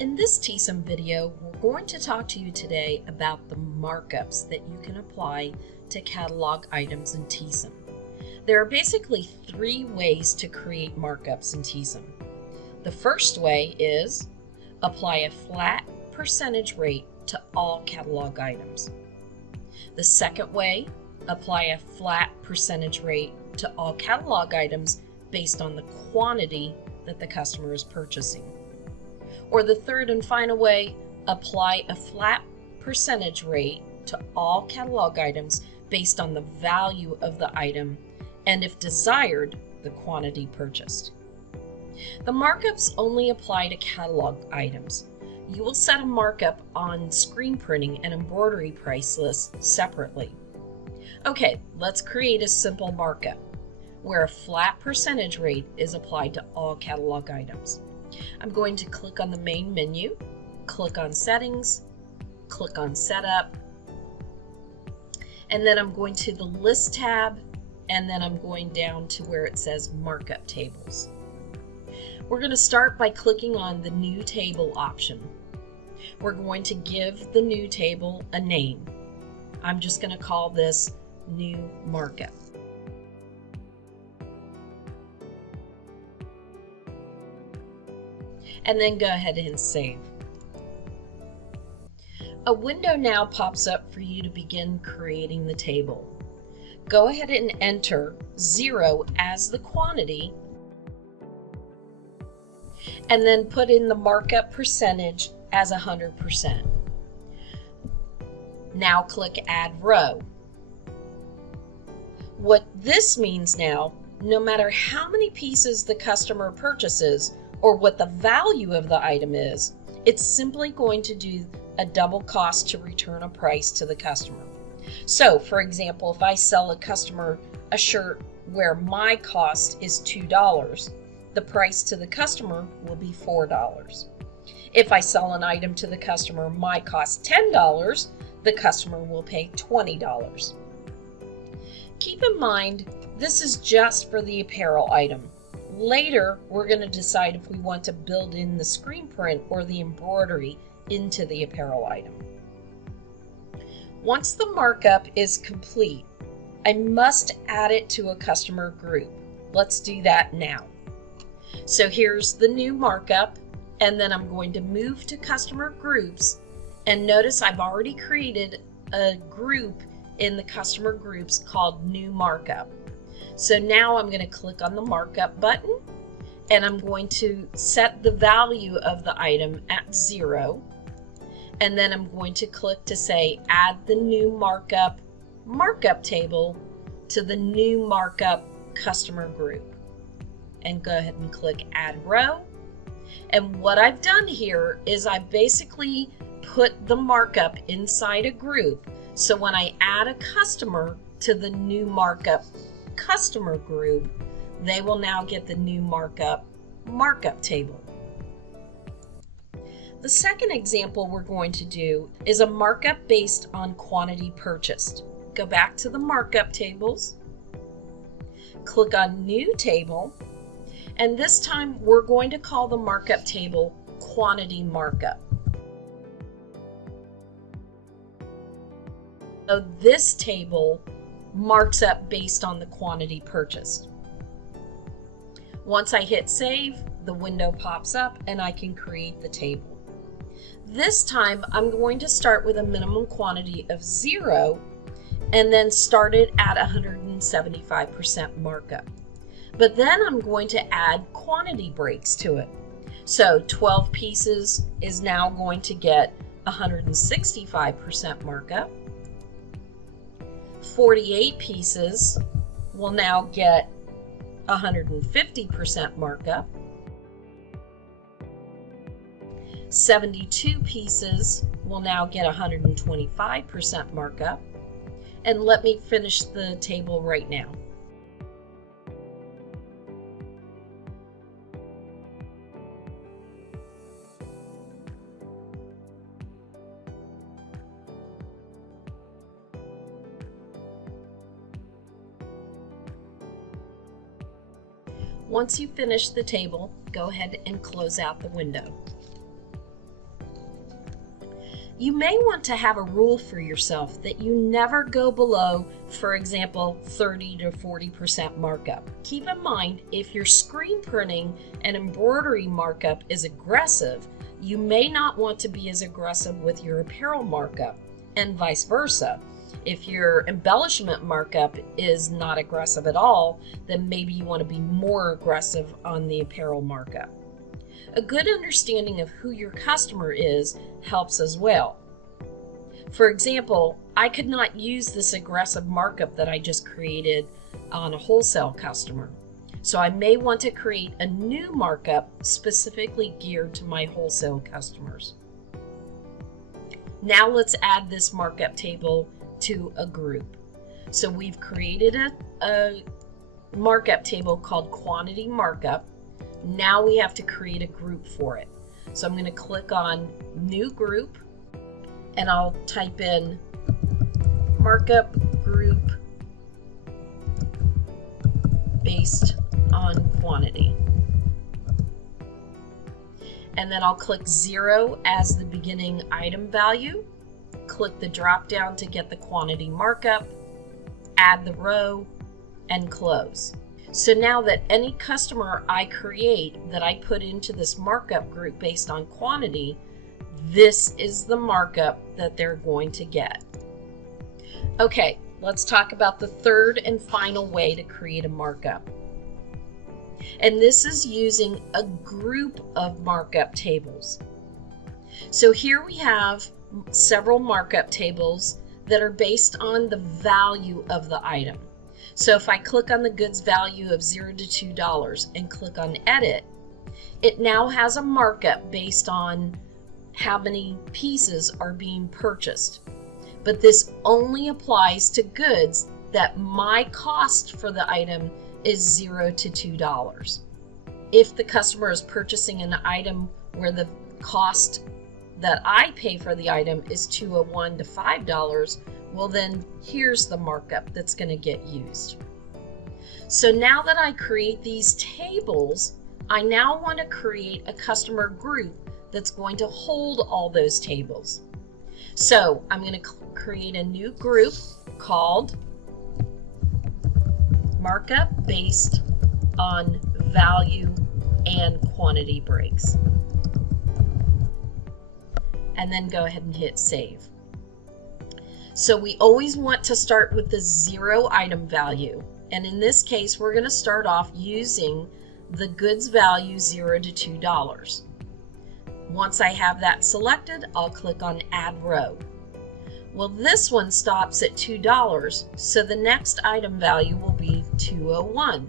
In this Teesom video, we're going to talk to you today about the markups that you can apply to catalog items in Teesom. There are basically three ways to create markups in Teesom. The first way is apply a flat percentage rate to all catalog items. The second way, apply a flat percentage rate to all catalog items based on the quantity that the customer is purchasing. Or the third and final way, apply a flat percentage rate to all catalog items based on the value of the item and, if desired, the quantity purchased. The markups only apply to catalog items. You will set a markup on screen printing and embroidery price lists separately. Okay, let's create a simple markup where a flat percentage rate is applied to all catalog items. I'm going to click on the main menu, click on Settings, click on Setup, and then I'm going to the List tab, and then I'm going down to where it says Markup Tables. We're going to start by clicking on the New Table option. We're going to give the new table a name. I'm just going to call this New Markup. And then go ahead and save. A window now pops up for you to begin creating the table. Go ahead and enter 0 as the quantity, and then put in the markup percentage as 100%. Now click Add Row. What this means now, no matter how many pieces the customer purchases or what the value of the item is, it's simply going to do a double cost to return a price to the customer. So, for example, if I sell a customer a shirt where my cost is $2, the price to the customer will be $4. If I sell an item to the customer, my cost $10, the customer will pay $20. Keep in mind, this is just for the apparel item. Later, we're going to decide if we want to build in the screen print or the embroidery into the apparel item. Once the markup is complete, I must add it to a customer group. Let's do that now. So here's the new markup, and then I'm going to move to customer groups, and notice I've already created a group in the customer groups called New Markup. So now I'm going to click on the markup button, and I'm going to set the value of the item at 0, and then I'm going to click to say add the new markup table to the new markup customer group, and go ahead and click Add Row. And what I've done here is I basically put the markup inside a group, so when I add a customer to the new markup customer group, they will now get the new markup table. The second example we're going to do is a markup based on quantity purchased. Go back to the markup tables, click on New Table, and this time we're going to call the markup table Quantity Markup. So this table marks up based on the quantity purchased. Once I hit save, the window pops up and I can create the table. This time I'm going to start with a minimum quantity of 0 and then start it at 175% markup. But then I'm going to add quantity breaks to it. So 12 pieces is now going to get 165% markup. 48 pieces will now get 150% markup. 72 pieces will now get 125% markup. And let me finish the table right now. Once you finish the table, go ahead and close out the window. You may want to have a rule for yourself that you never go below, for example, 30 to 40% markup. Keep in mind, if your screen printing and embroidery markup is aggressive, you may not want to be as aggressive with your apparel markup, and vice versa. If your embellishment markup is not aggressive at all, then maybe you want to be more aggressive on the apparel markup. A good understanding of who your customer is helps as well. For example, I could not use this aggressive markup that I just created on a wholesale customer. So I may want to create a new markup specifically geared to my wholesale customers. Now let's add this markup table to a group. So we've created a markup table called quantity markup. Now we have to create a group for it. So I'm going to click on new group and I'll type in markup group based on quantity. And then I'll click 0 as the beginning item value, click the drop down to get the quantity markup, add the row, and close. So now that any customer I create that I put into this markup group based on quantity, this is the markup that they're going to get. Okay, let's talk about the third and final way to create a markup. And this is using a group of markup tables. So here we have several markup tables that are based on the value of the item. So if I click on the goods value of $0 to $2 and click on edit, it now has a markup based on how many pieces are being purchased. But this only applies to goods that my cost for the item is $0 to $2. If the customer is purchasing an item where the cost that I pay for the item is $201 to $5, well then here's the markup that's going to get used. So now that I create these tables, I now want to create a customer group that's going to hold all those tables. So I'm going to create a new group called markup based on value and quantity breaks. And then go ahead and hit save. So we always want to start with the 0 item value. And in this case, we're going to start off using the goods value $0 to $2. Once I have that selected, I'll click on add row. Well, this one stops at $2, so the next item value will be $201.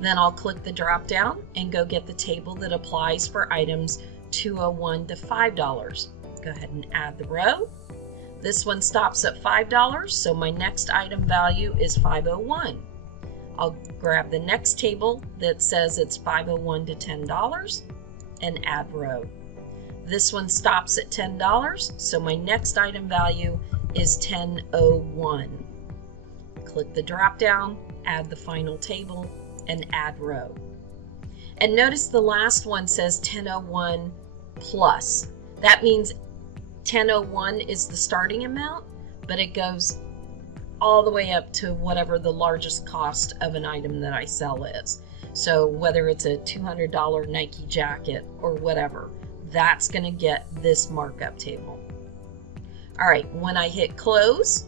Then I'll click the drop down and go get the table that applies for items $201 to $5. Go ahead and add the row. This one stops at $5, so my next item value is $501. I'll grab the next table that says it's $501 to $10 and add row. This one stops at $10, so my next item value is $10.01. Click the drop down, add the final table, and add row. And notice the last one says $10.01 plus. That means $10.01 is the starting amount, but it goes all the way up to whatever the largest cost of an item that I sell is. So whether it's a $200 Nike jacket or whatever, that's going to get this markup table. All right, when I hit close,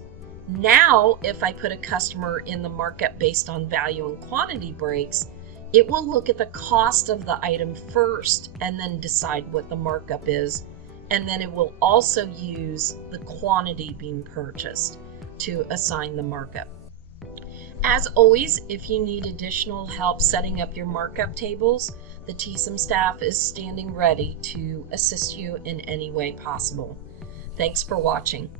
now if I put a customer in the markup based on value and quantity breaks, it will look at the cost of the item first and then decide what the markup is. And then it will also use the quantity being purchased to assign the markup. As always, if you need additional help setting up your markup tables, the Teesom staff is standing ready to assist you in any way possible. Thanks for watching.